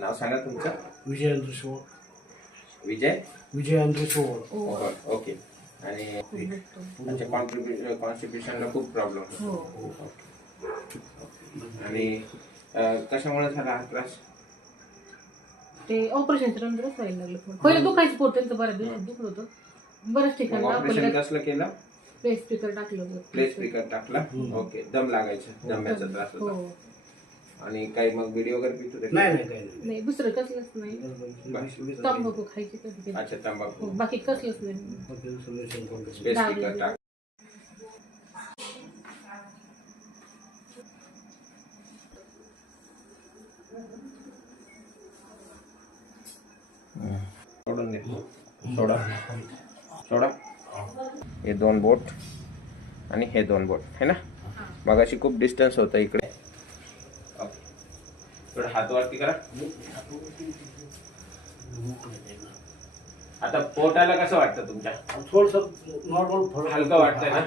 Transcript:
नाव सांगा तुमचं. विजय अंधेश्वर. विजय अंधेश्वर. ओके. आणि कॉन्स्टिट्यूशनला खूप प्रॉब्लेम होतो. आणि कशामुळे झाला हा त्रास? ते ऑपरेशनच्या नंतरच व्हायला लागलं. पहिलं दुखायचं पोट त्यांचं बऱ्याच दिवसात दुखत होतं. बऱ्याच ठिकाणी ऑपरेशन कसलं केलं? प्ले स्पीकर टाकलं होतं. प्ले स्पीकर टाकला. ओके. दम लागायचं, दम्याचा त्रास होता. आणि काही मग व्हिडिओ वगैरे पित होते? नाही दुसरं कसलंच नाही. तंबाखू खायची कधी. अच्छा, तंबाखू. बाकी कसलंच नाही. प्ले स्पीकर टाक. सोडून दे. सोडा सोडा. हे 2 बोट आणि हे 2 बोट है ना. मगाशी खूप डिस्टन्स होतं इकडे. थोडं हात वरती करा. आता पोटाला कसं वाटतं तुमच्या? थोडस नॉर्मल हलकं वाटतंय ना?